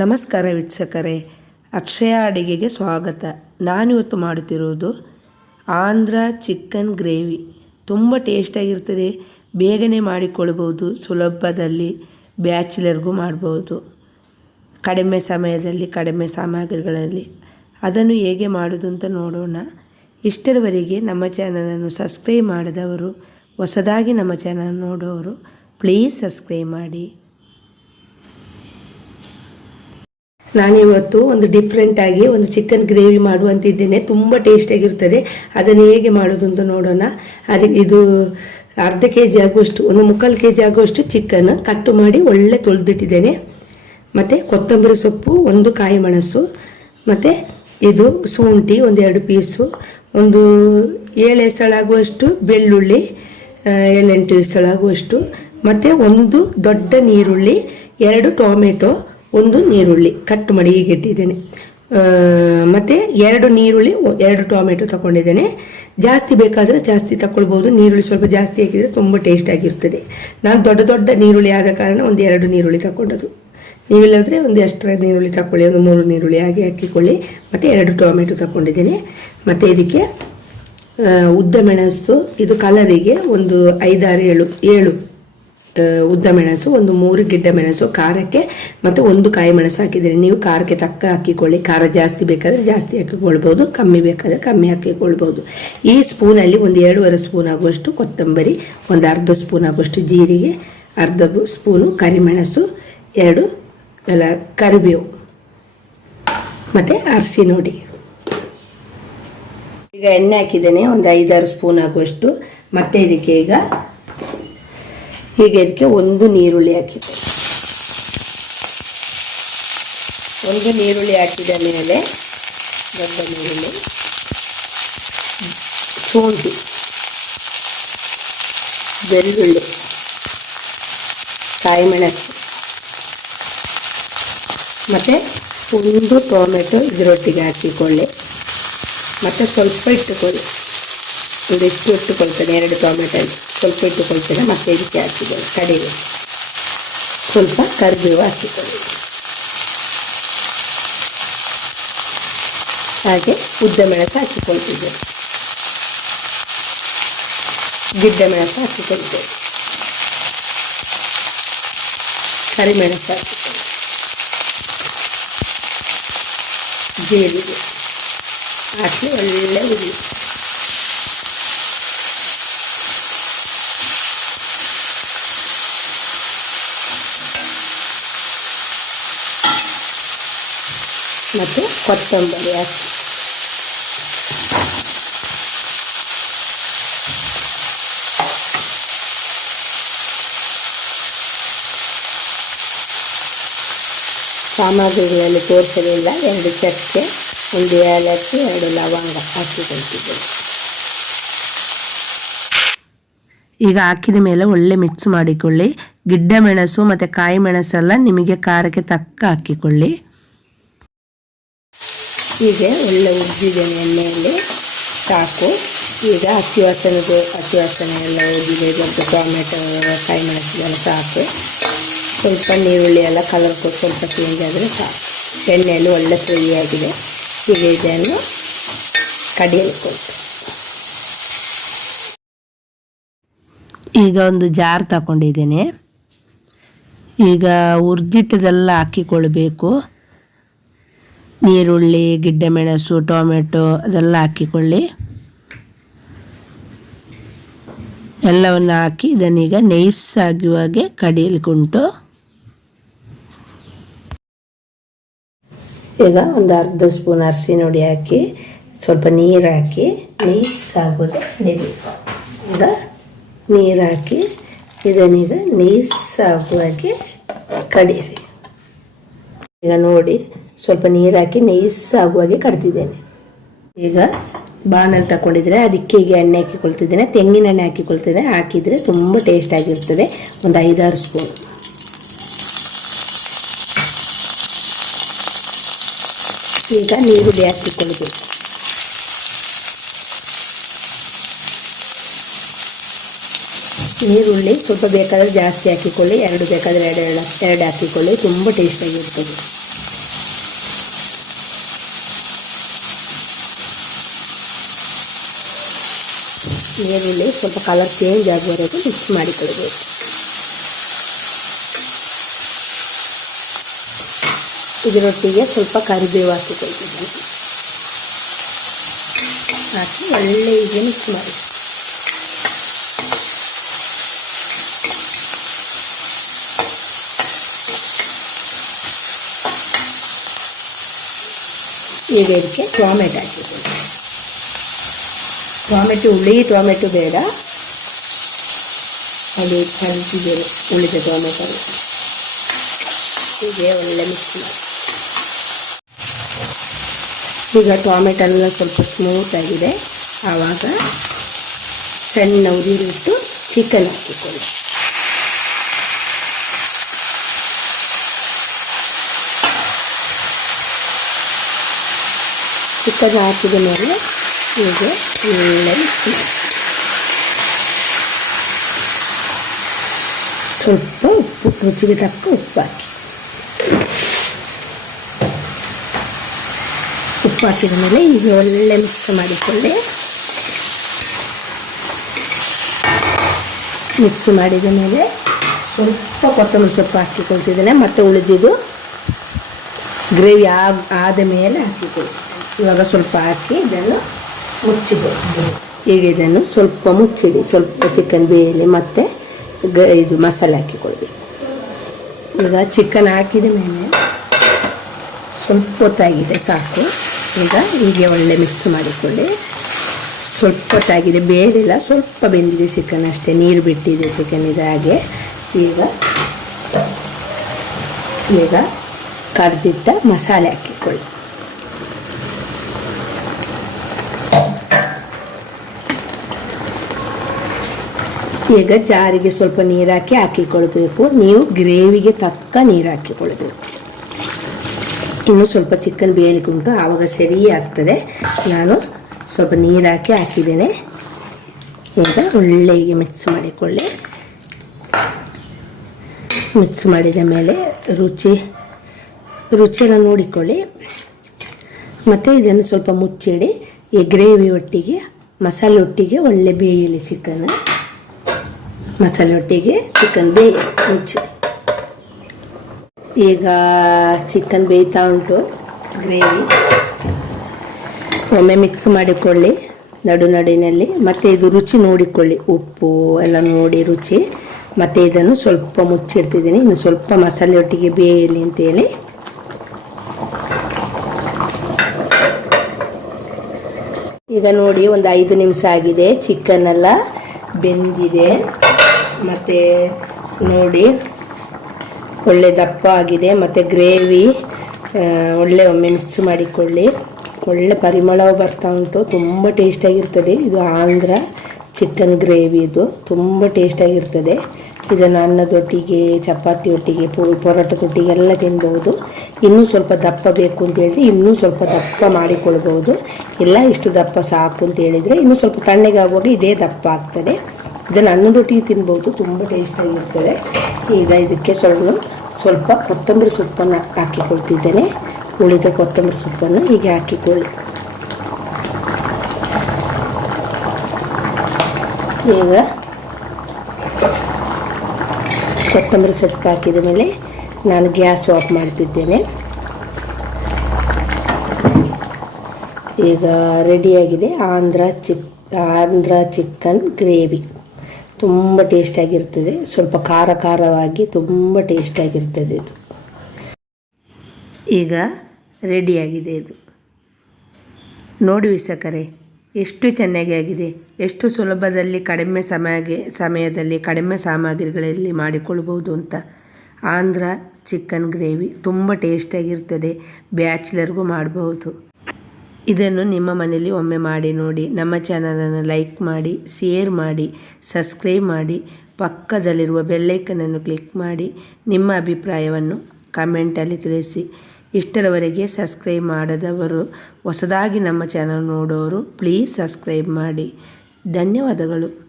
ನಮಸ್ಕಾರ ವೀಕ್ಷಕರೇ, ಅಕ್ಷಯ ಅಡಿಗೆಗೆ ಸ್ವಾಗತ. ನಾನಿವತ್ತು ಮಾಡುತ್ತಿರುವುದು ಆಂಧ್ರ ಚಿಕನ್ ಗ್ರೇವಿ. ತುಂಬ ಟೇಸ್ಟಾಗಿರ್ತದೆ ಬೇಗನೆ ಮಾಡಿಕೊಳ್ಬೋದು ಸುಲಭದಲ್ಲಿ ಬ್ಯಾಚುಲರ್ಗೂ ಮಾಡ್ಬೋದು ಕಡಿಮೆ ಸಮಯದಲ್ಲಿ, ಕಡಿಮೆ ಸಾಮಗ್ರಿಗಳಲ್ಲಿ. ಅದನ್ನು ಹೇಗೆ ಮಾಡೋದು ಅಂತ ನೋಡೋಣ. ಇಷ್ಟರವರೆಗೆ ನಮ್ಮ ಚಾನಲನ್ನು ಸಬ್ಸ್ಕ್ರೈಬ್ ಮಾಡಿದವರು, ಹೊಸದಾಗಿ ನಮ್ಮ ಚಾನಲ್ ನೋಡೋರು, ಪ್ಲೀಸ್ ಸಬ್ಸ್ಕ್ರೈಬ್ ಮಾಡಿ. ನಾನಿವತ್ತು ಒಂದು ಡಿಫ್ರೆಂಟಾಗಿ ಒಂದು ಚಿಕನ್ ಗ್ರೇವಿ ಮಾಡುವಂತಿದ್ದೇನೆ. ತುಂಬ ಟೇಸ್ಟಿಯಾಗಿರ್ತದೆ ಅದನ್ನು ಹೇಗೆ ಮಾಡೋದು ಅಂತ ನೋಡೋಣ. ಅದಕ್ಕೆ ಇದು ಅರ್ಧ ಕೆ ಜಿ ಆಗುವಷ್ಟು, ಒಂದು ಮುಕ್ಕಾಲು ಕೆ ಜಿ ಆಗುವಷ್ಟು ಚಿಕನ್ ಕಟ್ಟು ಮಾಡಿ ಒಳ್ಳೆ ತೊಳೆದಿಟ್ಟಿದ್ದೇನೆ. ಮತ್ತು ಕೊತ್ತಂಬರಿ ಸೊಪ್ಪು, ಒಂದು ಕಾಯಿ ಮೆಣಸು, ಮತ್ತು ಇದು ಶುಂಠಿ ಒಂದು ಎರಡು ಪೀಸು ಒಂದು ಏಳು ಎಸಳಾಗುವಷ್ಟು ಬೆಳ್ಳುಳ್ಳಿ ಏಳೆಂಟು ಎಸಳಾಗುವಷ್ಟು ಮತ್ತು ಒಂದು ದೊಡ್ಡ ನೀರುಳ್ಳಿ, ಎರಡು ಟೊಮೆಟೊ ಒಂದು ನೀರುಳ್ಳಿ ಕಟ್ ಮಾಡಿ ಹೀಗೆ ಇಟ್ಟಿದ್ದೇನೆ ಮತ್ತೆ ಎರಡು ನೀರುಳ್ಳಿ, ಎರಡು ಟೊಮೆಟೊ ತಗೊಂಡಿದ್ದೇನೆ ಜಾಸ್ತಿ ಬೇಕಾದರೆ ಜಾಸ್ತಿ ತಗೊಳ್ಬೋದು ನೀರುಳ್ಳಿ ಸ್ವಲ್ಪ ಜಾಸ್ತಿ ಹಾಕಿದರೆ ತುಂಬ ಟೇಸ್ಟ್ ಆಗಿರ್ತದೆ. ನಾನು ದೊಡ್ಡ ದೊಡ್ಡ ನೀರುಳ್ಳಿ ಆದ ಕಾರಣ ಒಂದು ಎರಡು ನೀರುಳ್ಳಿ ತಗೊಂಡದು ನೀವಿಲ್ಲಾದರೆ ಒಂದು ಎಷ್ಟರ ನೀರುಳ್ಳಿ ತಗೊಳ್ಳಿ ಒಂದು ಮೂರು ನೀರುಳ್ಳಿ ಹಾಗೆ ಹಾಕಿಕೊಳ್ಳಿ. ಮತ್ತು ಎರಡು ಟೊಮೆಟೊ ತಗೊಂಡಿದ್ದೇನೆ ಮತ್ತು ಇದಕ್ಕೆ ಉದ್ದ ಮೆಣಸು, ಇದು ಕಲರಿಗೆ ಒಂದು ಐದಾರು ಏಳು ಏಳು ಉದ್ದ ಮೆಣಸು, ಒಂದು ಮೂರು ಗಿಡ್ಡ ಮೆಣಸು, ಖಾರಕ್ಕೆ ಮತ್ತು ಒಂದು ಕಾಯಿ ಮೆಣಸು ಹಾಕಿದ್ದೀನಿ ನೀವು ಖಾರಕ್ಕೆ ತಕ್ಕ ಹಾಕಿಕೊಳ್ಳಿ. ಖಾರ ಜಾಸ್ತಿ ಬೇಕಾದರೆ ಜಾಸ್ತಿ ಹಾಕಿಕೊಳ್ಬೋದು, ಕಮ್ಮಿ ಬೇಕಾದರೆ ಕಮ್ಮಿ ಹಾಕಿಕೊಳ್ಬೋದು. ಈ ಸ್ಪೂನಲ್ಲಿ ಒಂದು ಎರಡೂವರೆ ಸ್ಪೂನ್ ಆಗುವಷ್ಟು ಕೊತ್ತಂಬರಿ, ಒಂದು ಅರ್ಧ ಸ್ಪೂನ್ ಆಗುವಷ್ಟು ಜೀರಿಗೆ, ಅರ್ಧ ಸ್ಪೂನು ಕರಿಮೆಣಸು, ಎರಡು ಎಲ್ಲ ಕರಿಬೇವು. ಮತ್ತು ಅರಸಿ ನೋಡಿ. ಈಗ ಎಣ್ಣೆ ಹಾಕಿದ್ದೇನೆ, ಒಂದು ಐದಾರು ಸ್ಪೂನ್ ಆಗುವಷ್ಟು. ಮತ್ತೆ ಇದಕ್ಕೆ ಈಗ ಈಗ ಇದಕ್ಕೆ ಒಂದು ನೀರುಳ್ಳಿ ಹಾಕಿದ್ದೆ. ಒಂದು ನೀರುಳ್ಳಿ ಹಾಕಿದ ಮೇಲೆ ದೊಡ್ಡ ನೀರುಳ್ಳಿ. ಶುಂಠಿ. ಬೆಳ್ಳುಳ್ಳಿ. ಕಾಯಿ ಮೆಣಸು ಮತ್ತು ಒಂದು ಟೊಮೆಟೊ ಇದರೊಟ್ಟಿಗೆ ಹಾಕಿಕೊಳ್ಳಿ. ಮತ್ತು ಸ್ವಲ್ಪ ಇಟ್ಟುಕೊಳ್ಳಿ. ಒಂದು ಎಷ್ಟು ಇಟ್ಟುಕೊಳ್ತೇನೆ, ಎರಡು ಟೊಮೆಟೊ. ಸ್ವಲ್ಪ ಇಟ್ಟುಕೊಳ್ತೇನೆ ಮತ್ತೆ ಇದಕ್ಕೆ ಹಾಕಿದ್ದೇನೆ. ಕಡೆಗೆ ಸ್ವಲ್ಪ ಕರಿಬೇವು ಹಾಕಿಕೊಳ್ಳಿ. ಹಾಗೆ ಉದ್ದ ಮೆಣಸು ಹಾಕಿಕೊಳ್ತಿದ್ದೇವೆ ಗಿಡ್ಡ ಮೆಣಸು ಹಾಕಿಕೊಳ್ತೇವೆ ಕರಿಮೆಣಸು ಹಾಕಿಕೊಳ್ಳಿ. ಜೀರಿಗೆ ಹಾಕಿ ಒಳ್ಳೆ ಉರಿ ಮತ್ತು ಕೊತ್ತಂಬರಿ ಹಾಕಿ ಸಾಮಗ್ರಿಗಳಲ್ಲಿ ತೋರಿಸಲಿಲ್ಲ ಎರಡು ಚಕ್ಕೆ, ಒಂದು ಏಲಕ್ಕಿ, ಎರಡು ಲವಂಗ ಹಾಕಿಕೊಳ್ತಿದ್ದೇನೆ ಈಗ ಹಾಕಿದ ಮೇಲೆ ಒಳ್ಳೆ ಮಿಕ್ಸ್ ಮಾಡಿಕೊಳ್ಳಿ. ಗಿಡ್ಡ ಮೆಣಸು ಮತ್ತು ಕಾಯಿ ಮೆಣಸೆಲ್ಲ ನಿಮಗೆ ಖಾರಕ್ಕೆ ತಕ್ಕ ಹಾಕಿಕೊಳ್ಳಿ. ಹೀಗೆ ಒಳ್ಳೆ ಉಜ್ಜಿದ್ದೇನೆ ಎಣ್ಣೆಯಲ್ಲಿ ಸಾಕು. ಈಗ ಹಸಿ ವಾಸನೆದು ಹಸಿ ವಾಸನೆ ಎಲ್ಲ ಹೋಗಿದೆ ಮತ್ತು ಟೊಮೆಟೊ ಕಾಯಿ ಮೆಣಸಿದೆಲ್ಲ ಸಾಕು. ಸ್ವಲ್ಪ ನೀರುಳ್ಳಿ ಎಲ್ಲ ಕಲರ್ ಕೊಟ್ಟು ಸ್ವಲ್ಪ ಚೇಂಜ್ ಆದರೆ ಸಾಕು. ಎಣ್ಣೆಯಲ್ಲಿ ಒಳ್ಳೆ ಫ್ರೈ ಆಗಿದೆ. ಈಗ ಇದನ್ನು ಕಡಿಯಲು ಕೊಟ್ಟು ಈಗ ಒಂದು ಜಾರ್ ತಗೊಂಡಿದ್ದೇನೆ. ಈಗ ಹುರಿದಿಟ್ಟದೆಲ್ಲ ಹಾಕಿಕೊಳ್ಬೇಕು. ನೀರುಳ್ಳಿ, ಗಿಡ್ಡ ಮೆಣಸು, ಟೊಮೆಟೊ ಅದೆಲ್ಲ ಹಾಕಿಕೊಳ್ಳಿ. ಎಲ್ಲವನ್ನು ಹಾಕಿ ಇದನ್ನೀಗ ನೈಸ್ ಆಗುವಾಗೆ ಕಡಿಯಲಿಕ್ಕುಂಟು ಈಗ ಒಂದು ಅರ್ಧ ಸ್ಪೂನ್ ಅರಿಶಿನ ನೋಡಿ ಹಾಕಿ, ಸ್ವಲ್ಪ ನೀರು ಹಾಕಿ ನೈಸ್ ಆಗೋದು ಈಗ ನೀರು ಹಾಕಿ, ಇದನ್ನೀಗ ನೈಸ್ ಆಗುವಾಗೆ ಕಡೀರಿ. ಈಗ ನೋಡಿ ಸ್ವಲ್ಪ ನೀರು ಹಾಕಿ ನೈಸ್ ಆಗುವಾಗೆ ಕಡ್ತಿದ್ದೇನೆ ಈಗ ಬಾಣಲ್ಲಿ ತಗೊಂಡಿದ್ರೆ ಅದಕ್ಕೆ ಈಗ ಎಣ್ಣೆ ಹಾಕಿಕೊಳ್ತಿದ್ದೇನೆ. ತೆಂಗಿನ ಎಣ್ಣೆ ಹಾಕಿದರೆ ತುಂಬ ಟೇಸ್ಟ್ ಆಗಿರ್ತದೆ. ಒಂದು ಐದಾರು ಸ್ಪೂನ್ ಈಗ ನೀರುಳ್ಳಿ ಹಾಕಿಕೊಳ್ಬೇಕು ನೀರುಳ್ಳಿ ಸ್ವಲ್ಪ ಬೇಕಾದರೆ ಜಾಸ್ತಿ ಹಾಕಿಕೊಳ್ಳಿ. ಎರಡು ಬೇಕಾದರೆ ಎರಡು ಎರಡು ಎರಡು ಹಾಕಿಕೊಳ್ಳಿ. ತುಂಬ ಟೇಸ್ಟಾಗಿರ್ತದೆ ನೀರುಳ್ಳಿ ಸ್ವಲ್ಪ ಕಲರ್ ಚೇಂಜ್ ಆಗುವವರೆಗೂ ಮಿಕ್ಸ್ ಮಾಡಿಕೊಳ್ಬೇಕು ಇದರೊಟ್ಟಿಗೆ ಸ್ವಲ್ಪ ಕರಿಬೇವು ಹಾಕಿಕೊಳ್ತಿದ್ದೀನಿ ಹಾಕಿ ಒಳ್ಳೆ ಹೀಗೆ ಮಿಕ್ಸ್ ಮಾಡಿ. ಈಗ ಇದಕ್ಕೆ ಟೊಮೆಟೊ ಹಾಕಿದ್ದೀನಿ. ಟೊಮೆಟೊ ಹುಳಿ, ಟೊಮೆಟೊ ಬೇಡ. ಅದು ಕಲಿಸಿದೆ ಉಳಿದ ಟೊಮೆಟೊ. ಹೀಗೆ ಒಳ್ಳೆ ಮಿಕ್ಸ್ ಮಾಡಿ. ಈಗ ಟೊಮೆಟೊ ಎಲ್ಲ ಸ್ವಲ್ಪ ಸ್ಮೂತ್ ಆಗಿದೆ. ಆವಾಗ ಸಣ್ಣ ಉರಿಲಿಟ್ಟು ಚಿಕನ್ ಹಾಕಿಕೊಳ್ಳಿ. ಚಿಕನ್ ಹಾಕಿದ ಮೇಲೆ ಹೀಗೆ ಒಳ್ಳೆ ಮಿಕ್ಸ್ ಮಾಡಿ ಸ್ವಲ್ಪ ಉಪ್ಪು, ರುಚಿಗೆ ತಕ್ಕ ಉಪ್ಪು ಹಾಕಿ. ಉಪ್ಪು ಹಾಕಿದ ಮೇಲೆ ಈಗ ಒಳ್ಳೆ ಮಿಕ್ಸ್ ಮಾಡಿಕೊಂಡೆ. ಮಿಕ್ಸ್ ಮಾಡಿದ ಮೇಲೆ ಸ್ವಲ್ಪ ಕೊತ್ತಂಬರಿ ಸೊಪ್ಪು ಹಾಕಿಕೊಳ್ತಿದ್ದೇನೆ. ಮತ್ತೆ ಉಳಿದಿದ್ದು ಗ್ರೇವಿ ಆದ ಮೇಲೆ ಹಾಕಿಕೊಳ್ತೀನಿ ಇವಾಗ ಸ್ವಲ್ಪ ಹಾಕಿ ಇದನ್ನು ಮುಚ್ಚಿಕೊಳ್ಳಿ ಈಗ ಇದನ್ನು ಸ್ವಲ್ಪ ಮುಚ್ಚಿಡಿ, ಸ್ವಲ್ಪ ಚಿಕನ್ ಬೇಯಲಿ ಮತ್ತು ಗ, ಇದು ಮಸಾಲೆ ಹಾಕಿಕೊಳ್ಬೇಕು ಈಗ ಚಿಕನ್ ಹಾಕಿದ ಮೇಲೆ ಸ್ವಲ್ಪ ಹೊತ್ತಾಗಿದೆ ಸಾಕು. ಈಗ ಹೀಗೆ ಒಳ್ಳೆ ಮಿಕ್ಸ್ ಮಾಡಿಕೊಳ್ಳಿ. ಸ್ವಲ್ಪ ಹೊತ್ತಾಗಿದೆ ಬೇಡಿಲ್ಲ ಸ್ವಲ್ಪ ಬೆಂದಿದೆ ಚಿಕನ್ ಅಷ್ಟೇ, ನೀರು ಬಿಟ್ಟಿದೆ ಚಿಕನ್ ಇದು ಹಾಗೆ. ಈಗ ಈಗ ಕಡ್ದಿಟ್ಟ ಮಸಾಲೆ ಹಾಕಿಕೊಳ್ಳಿ. ಈಗ ಜಾರಿಗೆ ಸ್ವಲ್ಪ ನೀರು ಹಾಕಿ ಹಾಕಿಕೊಳ್ಬೇಕು. ನೀವು ಗ್ರೇವಿಗೆ ತಕ್ಕ ನೀರು ಹಾಕಿಕೊಳ್ಬೇಕು ಇನ್ನು ಸ್ವಲ್ಪ ಚಿಕನ್ ಬೇಯಲಿಕ್ಕೆ ಉಂಟು ಆವಾಗ ಸರಿ ಆಗ್ತದೆ ನಾನು ಸ್ವಲ್ಪ ನೀರು ಹಾಕಿ ಹಾಕಿದ್ದೇನೆ. ಈಗ ಒಳ್ಳೆಗೆ ಮಿಕ್ಸ್ ಮಾಡಿಕೊಳ್ಳಿ. ಮಿಕ್ಸ್ ಮಾಡಿದ ಮೇಲೆ ರುಚಿ, ರುಚಿಯನ್ನು ನೋಡಿಕೊಳ್ಳಿ. ಮತ್ತು ಇದನ್ನು ಸ್ವಲ್ಪ ಮುಚ್ಚಿಡಿ. ಈ ಗ್ರೇವಿ ಒಟ್ಟಿಗೆ, ಮಸಾಲೆ ಒಟ್ಟಿಗೆ ಒಳ್ಳೆ ಬೇಯಲಿ ಚಿಕನ್. ಮಸಾಲೆ ಒಟ್ಟಿಗೆ ಚಿಕನ್ ಬೇಯ ಮುಚ್ಚಿ ಈಗ ಚಿಕನ್ ಬೇಯ್ತಾ ಉಂಟು ಗ್ರೇವಿ ಒಮ್ಮೆ ಮಿಕ್ಸ್ ಮಾಡಿಕೊಳ್ಳಿ, ನಡು ನಡುವಿನಲ್ಲಿ ಮತ್ತು ಇದು ರುಚಿ ನೋಡಿಕೊಳ್ಳಿ, ಉಪ್ಪು ಎಲ್ಲ ನೋಡಿ ರುಚಿ. ಮತ್ತು ಇದನ್ನು ಸ್ವಲ್ಪ ಮುಚ್ಚಿಡ್ತಿದ್ದೀನಿ. ಇನ್ನು ಸ್ವಲ್ಪ ಮಸಾಲೆ ಒಟ್ಟಿಗೆ ಬೇಯಲಿ ಅಂತೇಳಿ. ಈಗ ನೋಡಿ, ಒಂದು ಐದು ನಿಮಿಷ ಆಗಿದೆ. ಚಿಕನ್ ಎಲ್ಲ ಬೆಂದಿದೆ. ಮತ್ತು ನೋಡಿ, ಒಳ್ಳೆ ದಪ್ಪ ಆಗಿದೆ, ಮತ್ತು ಗ್ರೇವಿ ಒಳ್ಳೆ ಒಮ್ಮೆ ಮಿಕ್ಸ್ ಮಾಡಿಕೊಳ್ಳಿ. ಒಳ್ಳೆ ಪರಿಮಳವು ಬರ್ತಾ ಉಂಟು, ತುಂಬ ಟೇಸ್ಟಾಗಿರ್ತದೆ ಇದು ಆಂಧ್ರ ಚಿಕನ್ ಗ್ರೇವಿ ಇದು, ತುಂಬ ಟೇಸ್ಟಾಗಿರ್ತದೆ ಇದನ್ನು ಅನ್ನದೊಟ್ಟಿಗೆ, ಚಪಾತಿ ಒಟ್ಟಿಗೆ ಪೊರಟದೊಟ್ಟಿಗೆ ಎಲ್ಲ ತಿನ್ಬೋದು ಇನ್ನೂ ಸ್ವಲ್ಪ ದಪ್ಪ ಬೇಕು ಅಂತ ಹೇಳಿದ್ರೆ ಇನ್ನೂ ಸ್ವಲ್ಪ ದಪ್ಪ ಮಾಡಿಕೊಳ್ಬೋದು ಇಲ್ಲ ಇಷ್ಟು ದಪ್ಪ ಸಾಕು ಅಂತ ಹೇಳಿದರೆ ಇನ್ನೂ ಸ್ವಲ್ಪ ತಣ್ಣಗಾಗುವಾಗ ಇದೇ ದಪ್ಪ ಆಗ್ತದೆ. ಇದನ್ನು ಅನ್ನದೊಟ್ಟಿಗೆ ತಿನ್ಬೋದು, ತುಂಬ ಟೇಸ್ಟಾಗಿರ್ತದೆ ಈಗ ಇದಕ್ಕೆ ಸ್ವಲ್ಪ ಸ್ವಲ್ಪ ಕೊತ್ತಂಬರಿ ಸೊಪ್ಪನ್ನು ಹಾಕಿಕೊಳ್ತಿದ್ದೇನೆ. ಉಳಿದ ಕೊತ್ತಂಬರಿ ಸೊಪ್ಪನ್ನು ಹೀಗೆ ಹಾಕಿಕೊಳ್ಳಿ. ಈಗ ಕೊತ್ತಂಬರಿ ಸೊಪ್ಪು ಹಾಕಿದ ಮೇಲೆ ನಾನು ಗ್ಯಾಸ್ ಆಫ್ ಮಾಡ್ತಿದ್ದೇನೆ. ಈಗ ರೆಡಿಯಾಗಿದೆ Andhra chick, Andhra chicken gravy. ತುಂಬ ಟೇಸ್ಟಾಗಿರ್ತದೆ ಸ್ವಲ್ಪ ಖಾರ ಖಾರವಾಗಿ ತುಂಬ ಟೇಸ್ಟಾಗಿರ್ತದೆ ಇದು. ಈಗ ರೆಡಿಯಾಗಿದೆ ಇದು. ನೋಡಿ ವಿಸಕರೆ ಎಷ್ಟು ಚೆನ್ನಾಗಿ ಆಗಿದೆ. ಎಷ್ಟು ಸುಲಭದಲ್ಲಿ ಕಡಿಮೆ ಸಮಯ ಸಮಯದಲ್ಲಿ ಕಡಿಮೆ ಸಾಮಗ್ರಿಗಳಲ್ಲಿ ಮಾಡಿಕೊಳ್ಬೋದು ಅಂತ. ಆಂಧ್ರ ಚಿಕನ್ ಗ್ರೇವಿ ತುಂಬ ಟೇಸ್ಟಾಗಿರ್ತದೆ ಬ್ಯಾಚುಲರ್ಗೂ ಮಾಡಬಹುದು. ಇದನ್ನು ನಿಮ್ಮ ಮನೆಯಲ್ಲಿ ಒಮ್ಮೆ ಮಾಡಿ ನೋಡಿ, ನಮ್ಮ ಚಾನಲನ್ನು ಲೈಕ್ ಮಾಡಿ ಶೇರ್ ಮಾಡಿ ಸಬ್ಸ್ಕ್ರೈಬ್ ಮಾಡಿ, ಪಕ್ಕದಲ್ಲಿರುವ ಬೆಲ್ಲೈಕನನ್ನು ಕ್ಲಿಕ್ ಮಾಡಿ, ನಿಮ್ಮ ಅಭಿಪ್ರಾಯವನ್ನು ಕಮೆಂಟಲ್ಲಿ ತಿಳಿಸಿ. ಇಷ್ಟರವರೆಗೆ ಸಬ್ಸ್ಕ್ರೈಬ್ ಮಾಡದವರು, ಹೊಸದಾಗಿ ನಮ್ಮ ಚಾನಲ್ ನೋಡೋರು ಪ್ಲೀಸ್ ಸಬ್ಸ್ಕ್ರೈಬ್ ಮಾಡಿ. ಧನ್ಯವಾದಗಳು.